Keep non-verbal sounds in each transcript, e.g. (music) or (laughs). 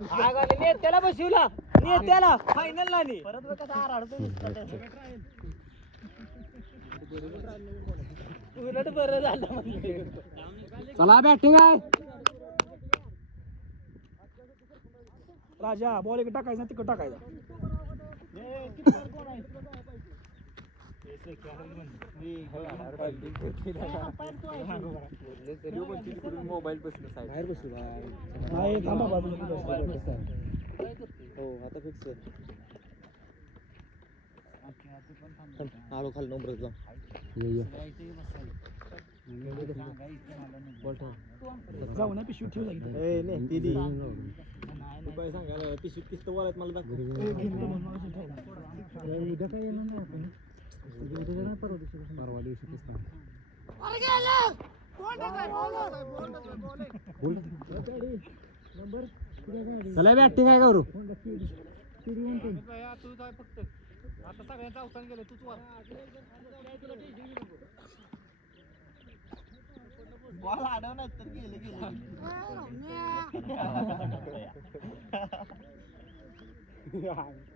नेत्याला बसवला नेत्याला. फायनल नाही परत बघ कसा आराडतो उलट बरं झालं चला बॅटिंग आहे. राजा बॉल इकडे टाकायचा तिकडे टाकायचा. मोबाईल बसलो बाहेर बसलो नाही थांबा बाजूला हो आता फिक्स आलो खाली नंबर. जाऊ ना पिशवी ठेव सांगायला पिशवीत किस्त बोलायत मला उद्या परवा दिवशी चला बॅटिंग आहे करू बॉल अडवणार तर गेले गेले. (laughs) (laughs)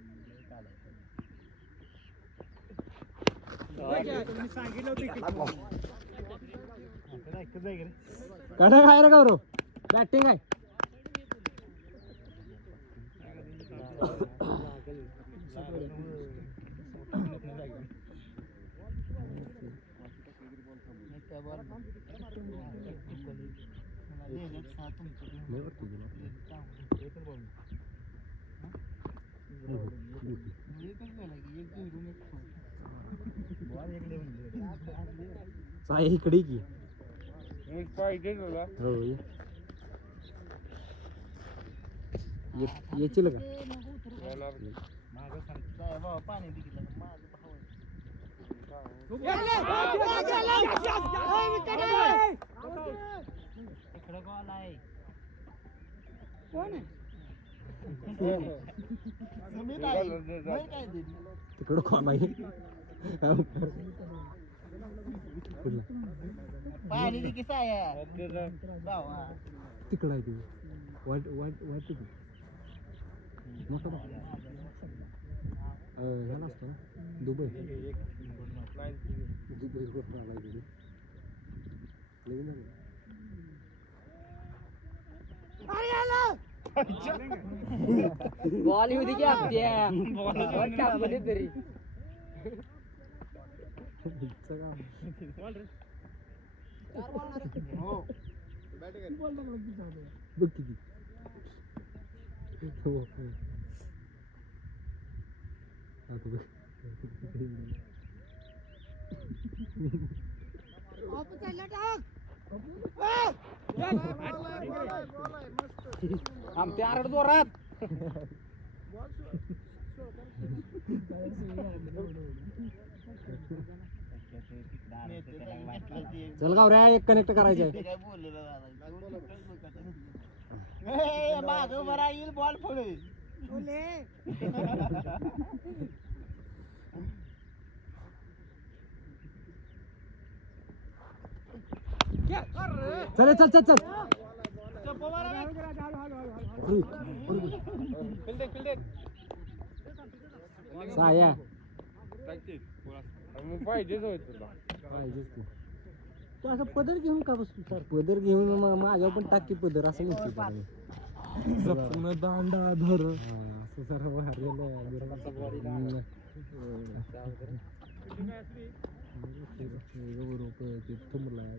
कडक आहे रे गौरव. बॅटिंग आहे. साई इकडे की हो ये. ये- येशील का? तिकडं कोण आहे पाणी की भावा. तिकडं आहे ते. वाट वाट वाट तिकडे मोठा ह्याला असतो ना? दुबई. दुबई कुठं आला तिथे नवीन आहे. बॉल येऊ दे की आपल्या (laughs) तरी. बघ किती. आमच्या आरड जोरात चल गावऱ्या एक कनेक्ट करायचे माग बरा येईल बॉल पुढे चल चल चल चल साया पाहिजेच तू तू असं पदर घेऊन का बसतो सर पदर घेऊन मग माझ्यावर पण टाकी पदर असं म्हणते जपून दांडा धर असं जरा वाढलेलं आहे बरोबर. गौरव ते थांबलाय.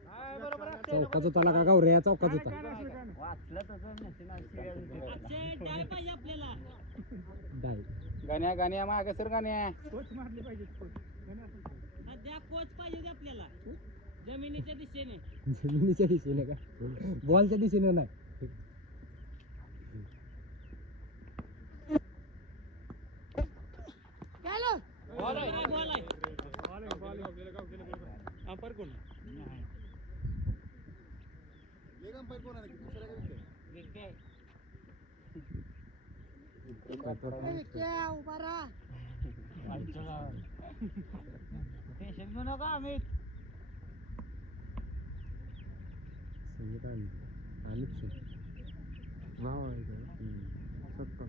चौकाच होता ना का गौऱ्या चौकाच होता डाय गाण्या गाण्या मागे सर गाण्या. जमिनीच्या दिशेने. जमिनीच्या दिशेने का? बॉलच्या दिशेने नाही. बॉल. आहे बॉल आहे विकेट. टेन्शन घेऊ नका अमित संगीत आणि आम्हीच नाव आहे का? सत्ता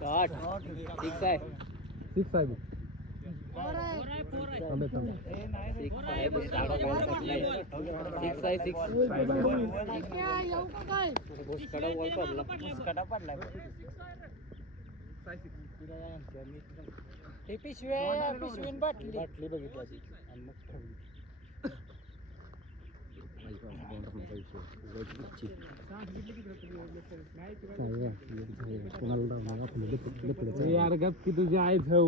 शॉट सिक्स आहे. सिक्स आहे सिक्स आहे बुसकाडा बॉल पडलाय सिक्स आहे. सिक्स बुसकाडा बॉल पडला बुसकाडा पडलाय हे पिशव्या पिशवीन बाटली. बाटली बघितली यार गप की तुझे तुझी आई ठेव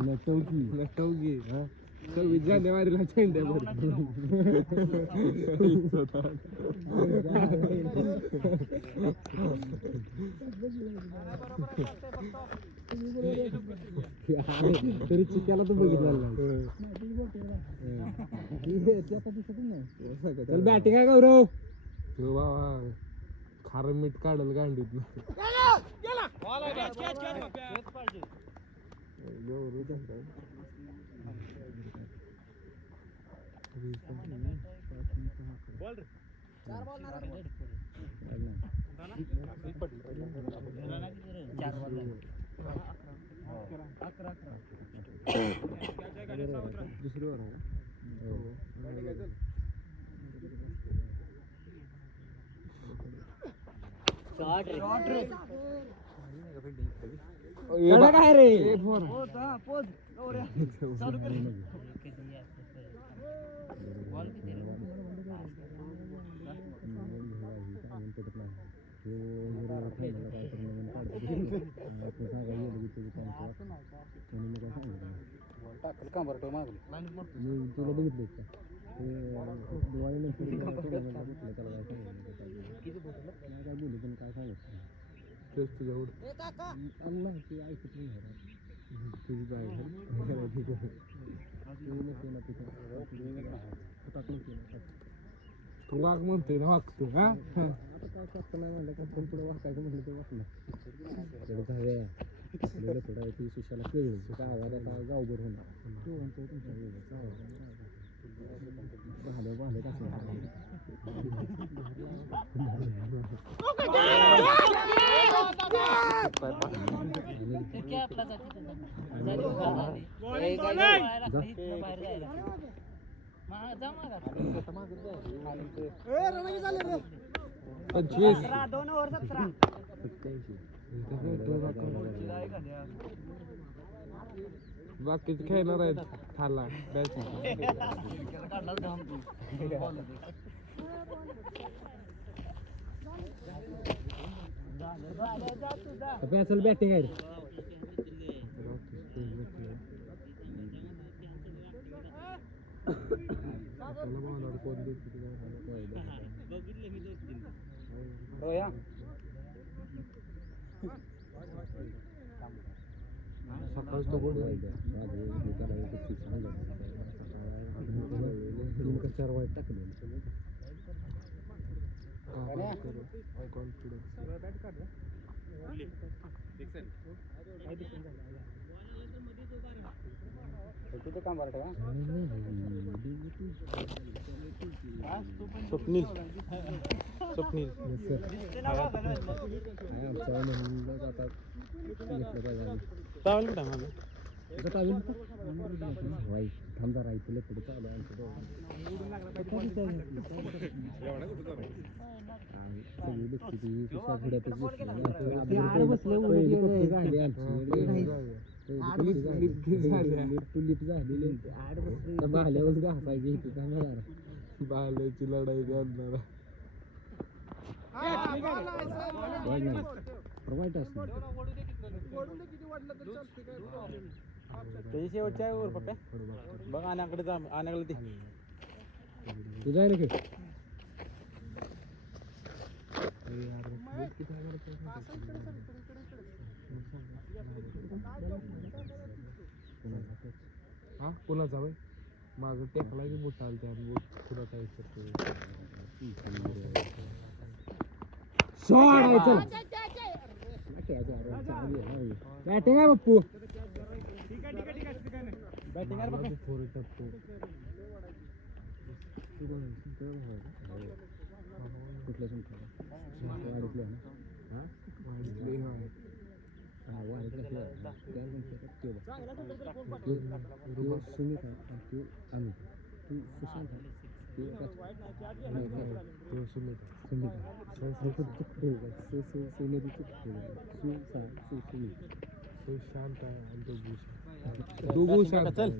लटव की लटव की हा सव्वीस जानेवारीला चेंडे भर तरी चिक्याला तू बघितला चल बॅटिंग आहे गौरव. तो बाबा खारं मीठ काढल गांडीत. दुसरी वर एवढा काय रे तुला बघितलं का दिवाळी नंतर काय बोलू पण काय सांगत तेच तुझ्या अल्ला ते ऐकत नाही तुझी तू वाघ म्हणतोय ना वागतो हा आता काय करतं नाही म्हणलं का पण तुला वाकायचं म्हटलं ते वाकलं त्याला झाल्या आपल्याला थोडा ती सुशाला कळलं की काय आवाज आता गावभर होणार झालं झालं कसं क्या आपला जाती पंचवीस दोन ओव्हर सतरा बाकीचे खेळणार आहेत बॅटिंग आहे. सकाळी तो गोड तीन का चार वाईट टाकले स्वप्नील. स्वप्नील. थांबा राहायचं पुढे चालू बाल्यावर घासायची इथे. काय मिळालं बाल्याची लढाई करणार. वाईट असणार त्याची शेवटची आहे वर पप्प्या बघ आण्याकडे जा आण्याकडे ते तू जाय ना खेळ. किती? हा? कोणाचा बाई. माझं टेकला की बोट आलं त्या बोट विचारतो सोडायचं बॅटिंग आहे बाप्पू. बॅटिंग आहे फोर टप्पू. कुठल्या सुमित आहे तो अमित तू सुशांत. आहे तू तो सुमित सुमित सुशांत आहे आणि तो भूषण. तो भूषांत आहे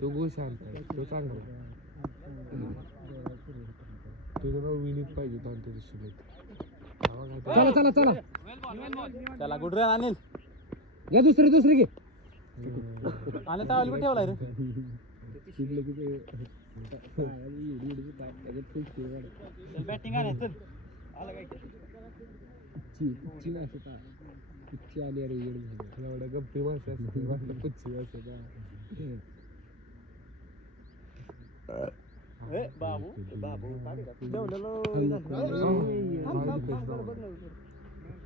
तो भूषांत आहे तो चांगला. तुझं नाव विनीत पाहिजे आणि त्याचं सुमित चला चला चला त्याला गुड रन अनिल या दुसरी दुसरी घे. आणि तावली पण ठेवलाय रे. एवढी एवढी. बॅटिंग चल. आलं काय? कुच्ची अरे येड झाली एवढ्या गप्पी असते कुच्ची ए, बाबू बाबू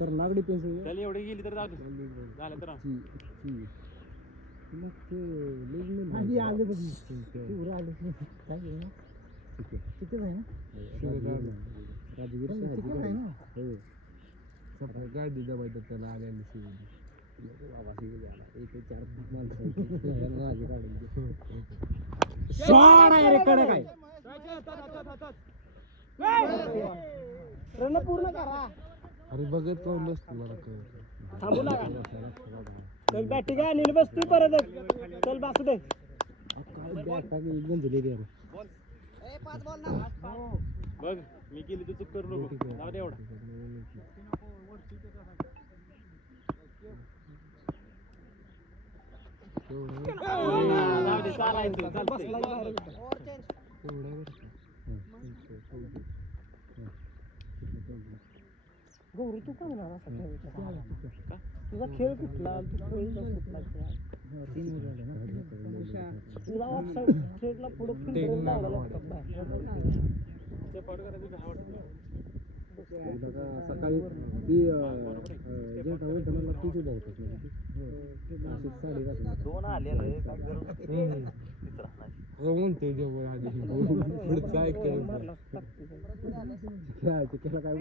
तर नागडी पेन्सिल. त्याला एवढी गेली तर दे. झालं तर. मग ते मिळून आधी आले बघ. पुरं आले काय केलं ना? ठीक आहे. ना. ना? हो. सकाळी गाडी दबायचं त्याला आल्याने बाबा आला एक एक चार माणसं माझी काढून. शॉट आहे रे पूर्ण करा. अरे बघत कोण बसतो मला थांबू नका. चल बॅटिंग आहे नील बस तू परत चल बसू दे. काय बॅट गंजली अरे. बघ मी केली तू चूक करू नको. जाऊ दे एवढं. तेवढं गौरी तू का म्हणा असा खेळ तुझा खेळ कुठला तू खेळ कुठला तुला ऑफसाईड खेळला पुढे Taking ला वाढ. ते पावडर करायचं काय वाटतं? एकदा का सकाळी ती जेंटा वैद्य म्हणला तीच होता. घातली. दोन आले रे काय म्हणते जेव्हा आधी पुढचं त्याला काय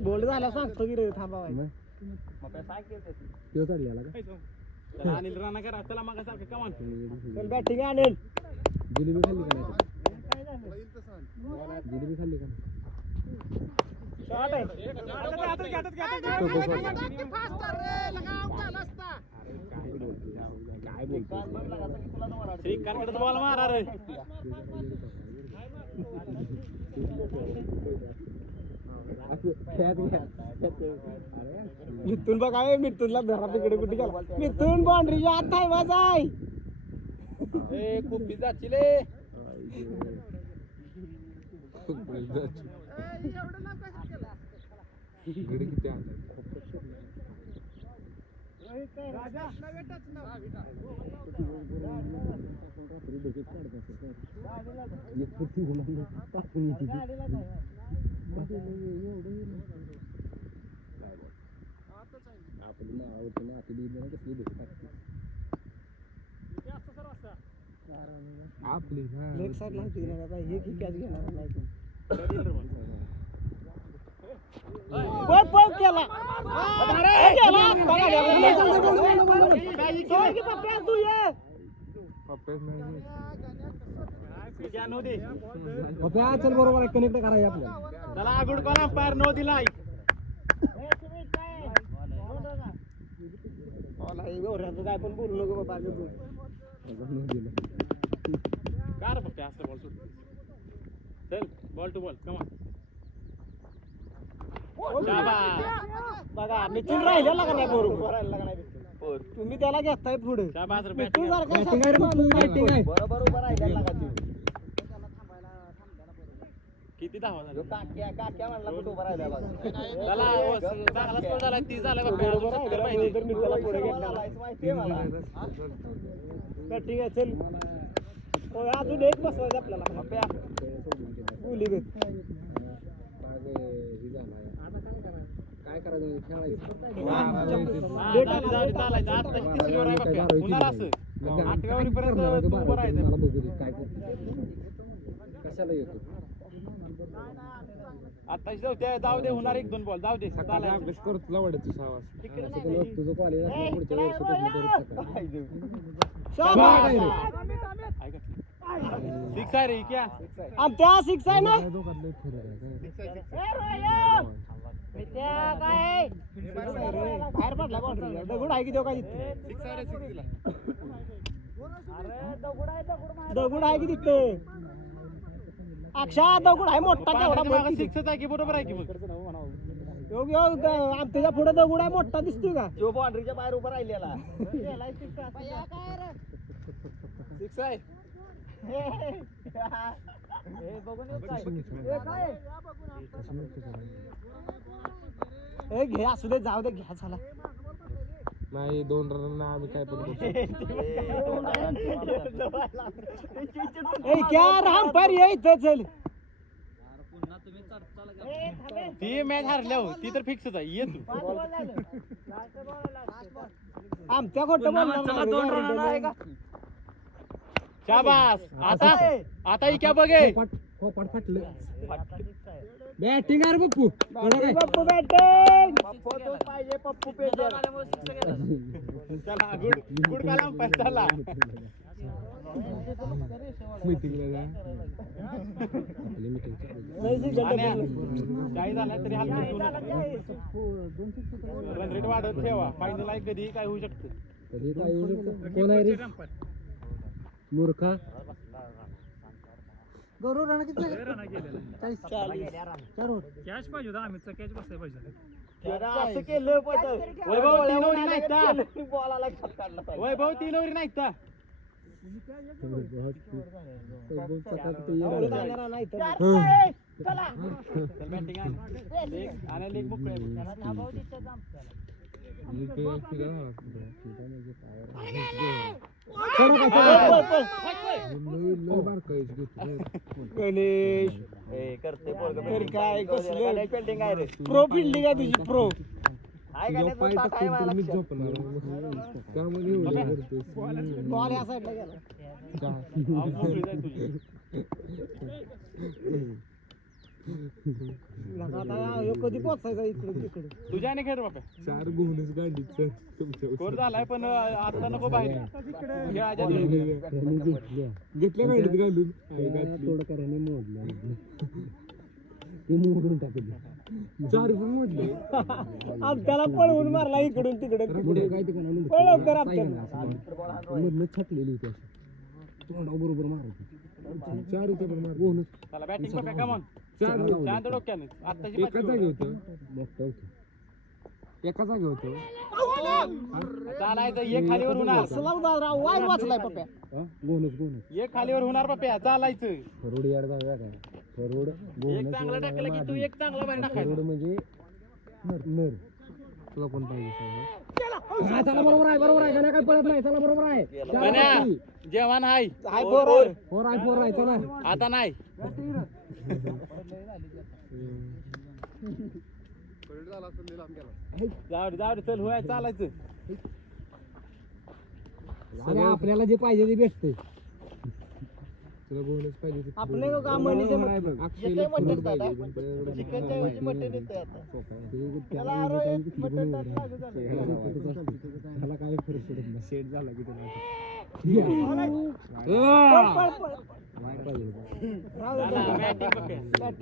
बोल झाला सांगतो की रे की ते. अनिल राणा करा चला मग सारखं कमान चल बॅटिंग आणेल जिलेबी खाल्ली का नाही जिलेबी खाल्ली का नाही? शॉट आहे काय बोलतोय श्रीकांतकडे बॉल मारा रे. मिथून बघ आहे मिथूनला घरात इकडे कुठे गेला. मिथून बाउंड्रीच्या आत आहे माझा ए खूप ले. इकडे किती आपली नावावरती ना आपली ना कसली भेट टाकते आपली ना लेग साईड नव्हती ना बाबा हे की कॅच घेणार नाही पळ पळ केला. चल बरोबर कनेक्ट करायचं आपल्याला चला गुड कॉल अंपायर नो दिलाय काय पण बोलू. नको बाबा. कार फक्त असं बॉल सुट. चल बॉल टू बॉल कमा बघा मिथून राहिलेला का नाही बरोबर तुम्ही त्याला घेताय पुढे. मिथून. सारखा आहे. आहे. बरोबर उभा राहिलेला का तू? किती धावा झाल्या? काक्या काक्या म्हणला कुठं उभा राहिलेला चला, चांगला झाला, तीस झाला बरोबर आहे, पाहिजे. तर मी त्याला पुढे घेतलेला. माहितीये मला ठीक आहे चल. अजून एक बसवायचं आपल्याला. गुलीगत. काय करायचं खेळायचं हा, जाऊ दे, जाऊ दे, चालायचं. आत्ताची तिसरी वर आहे बघा. होणार असं. आठव्या ओव्हरीपर्यंत तू उभं राहायचं. काय करतो कशाला येतो? आत्ताची जाऊ दे, जाऊ दे होणार एक दोन बॉल जाऊ दे. अभ्यास करत तुला वाटत तुझं कॉलेज पुढच्या वर्षी आहे रे क्या आमच्या सिक्स आहे ना? बाहेर पडला. दगड आहे की देऊ का तिथे? दगड आहे की तिथे? अक्षा दगड आहे मोठा केवढा. सिक्सच आहे की बरोबर आहे की मग? योग योग आमच्या पुढे दगड आहे मोठा दिसतोय का? जो बाउंड्रीच्या बाहेर उभा राहिलेला. सिक्स (laughs) आहे. (laughs) ए घे असू दे जाऊ दे घ्या चला. नाही दोन रन आम्ही काय पण (laughs) ए क्या राम पर इथे चल. ती मॅच हारल्या हो ती तर फिक्सच आहे. ये तू. आमच्या खोटं बोलणार नाही. का? शाबास. आता आता ही क्या बघे पोपट फाटलं. बॅटिंग आहे रे पप्पू. पप्पू बॅटिंग. पाहिजे पप्पू पेजर. चला गुड गुड कलाम पण चला. रन रेट वाढत ठेवा. फायनल आहे कधी काय होऊ शकतं. कधी काय येऊ शकतं? कोण आहे रे? मूर्खा गौरव राणा किती चाळीस चाळीस कॅच पाहिजे होता आम्ही कॅच बसला पाहिजे असं केलं वैभव तीन ओव्हरी नाहीत का? बॉलाला. वैभव तीन ओव्हरी नाहीत का आवडून जाणारा नाही तर. चल बॅटिंग आहे लेग आणि लेग बुक गणेश! तर काय कसलं प्रो फिल्डिंग आहे तुझी प्रो बॉल या साईडला गेला लगा आता ह्यो कधी पोचायचा इकडे तिकडे? तुझ्याने खेळ बापा. चार गुणच गाडीत स्कोर झालाय पण आता नको बाहेर. हे. आजा घेतल्या. गाडीत घालून? तोडकऱ्याने मोडलं ते मोडून टाकले. चार पण मोडले. (laughs) आमच्याला पळवून मारला इकडून तिकडे काय ठिकाणी पळ लवकर आपल्याला. मधनं छाटलेली होती अशी. तोंडावर बरोबर मारायची चार इथे पण मार बोनस चला बॅटिंग बापा कमॉन चार शांत डोक्याने आत्ताची एका पाच जागी होतं. मोठं होतं. एका जागी होतं. चालायचं एक खालीवर होणार सलाम दादा वाईट वाचलाय पप्या. बोनस बोनस एक खालीवर होणार बाप्या चालायचं. फरोड यार जाऊया काय फरोड एक चांगला टाकला की तू एक चांगला बाहेर टाकायचा. फरोड म्हणजे नर. नर. तुला कोण पाहिजे हा, चला बरोबर आहे बरोबर आहे. गाण्या काय पळत नाही चला बरोबर आहे. जेवण हाय हाय पोर फोर आहे फोर आहे चला. आता नाही. जाऊ दे जाऊ दे चल होय चालायचं. आणि आपल्याला जे पाहिजे ते भेटते तुला पाहिजे आपले का मनीचे बरोबर आहे बघ. अक्षयला येतंय मटण फरोड दादा. पाहिजे, तुमच्याकडे चिकनच्या ऐवजी मटण येतंय आता. ते त्याला एक मटण. टाक लागू झालं. काय फरक पडत नाही. सेट झाला की त्याला.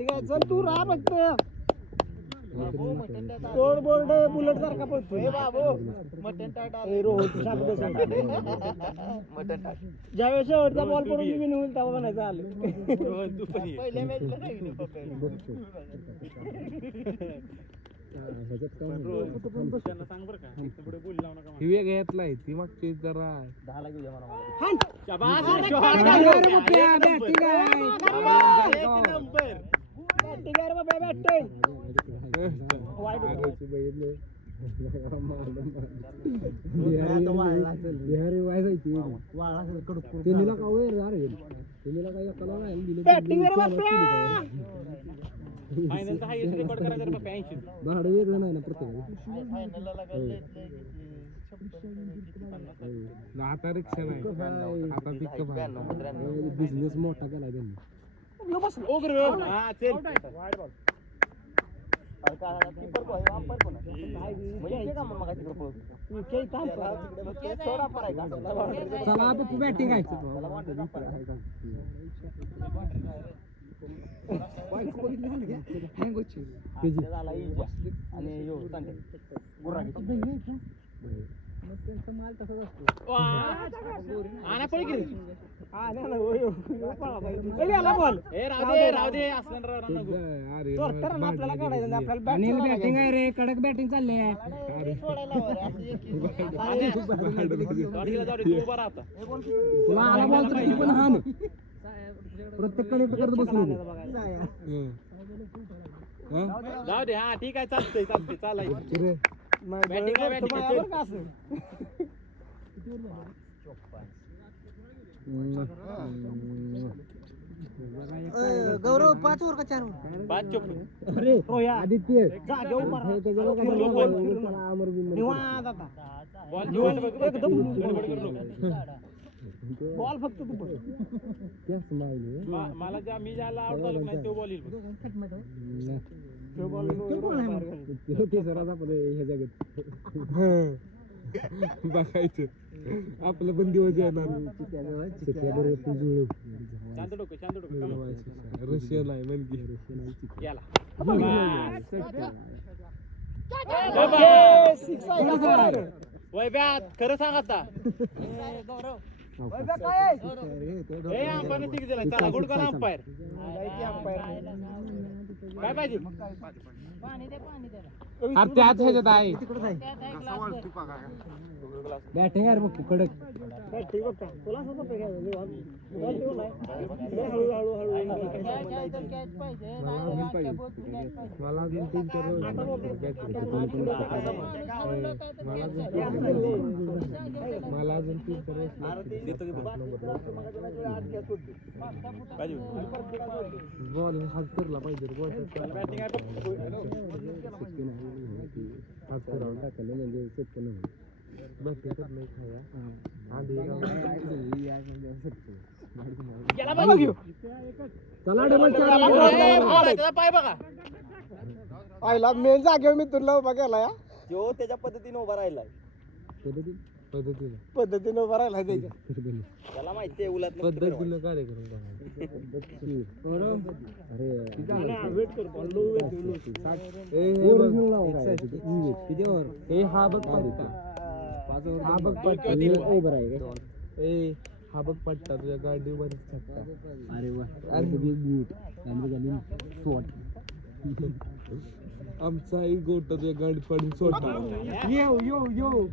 आहे. चल तू राहा फक्त. स्कोर बोर्ड बुलेट सारखा बस. ज्यावेळेस शेवटचा बॉल पडून मी विन होईल तेव्हा म्हणायचं आलं. तू ही. आहे मागची जरा. दहाला घेऊया मला. का अरे नाही. दिलं रेकॉर्ड करायचा रे बाप्पा, 80. भाडं वेगळं नाही ना प्रत्येक आता रिक्षा नाही. आता पिकअप बिझनेस मोठा केलाय त्यांनी. ओ गुरु. हा, चल. चला आपण बॅटिंग आहे. वा. आणा पळ की रे. बॉल ए, राहू दे, राहू दे. असलं राव, राव नको. अरे आपल्याला काढायचं नाही, आपल्याला bat अनिल सोडायला बॅटिंग आहे रे कडक बॅटिंग चालली आहे. तुला आला बॉल तर ती पण हान प्रत्येक कनेक्ट करत बसू नको हं? हं? जाऊ दे हा ठीक आहे चालतंय चालतंय चालायचं गौरव पाच वर का चार वर पाच चोपडे अरे आदित्य. हे बिमर निवांत आता. एकदम. बॉल फक्त तू मला ज्या मी ज्याला आवडतो नाही तो बॉल येईल. तो बॉल बघायचं. आपलं पण दिवस येणार. शांत डोकं शांत डोकं. रशियन आहे म्हणजे याला. खरं सांग आता. वैभ्या काय पाहिजे पाणी दे पाणी द्याला अरे त्याच ह्याच्यात आहे. बॅटिंग आहे मग कडक मला अजून चार मला. तीन चार चार पाहिजे. बॉल हात फिरला पाहिजे बॉल बॅटिंग आहे बघ. हात टाकलं म्हणजे सोपं नाही. खाया आधी चला डबल पाय बघा. आईला मेन जागेवर मी तुला उभा केलाय जो त्याच्या पद्धतीने उभा राहिलाय. पद्धती? पद्धतीने. पद्धतीने उभा त्याच्या. त्याला माहितीये उलट पद्धतीनं कार्यक्रम अरे. हे बघ. हा आहे ए हा पट्टा. तुझ्या गाडीवर अरे वा. अरे आमचाही गोटा तुझ्या गाडी पडून (laughs) सोडला. यो यो यो.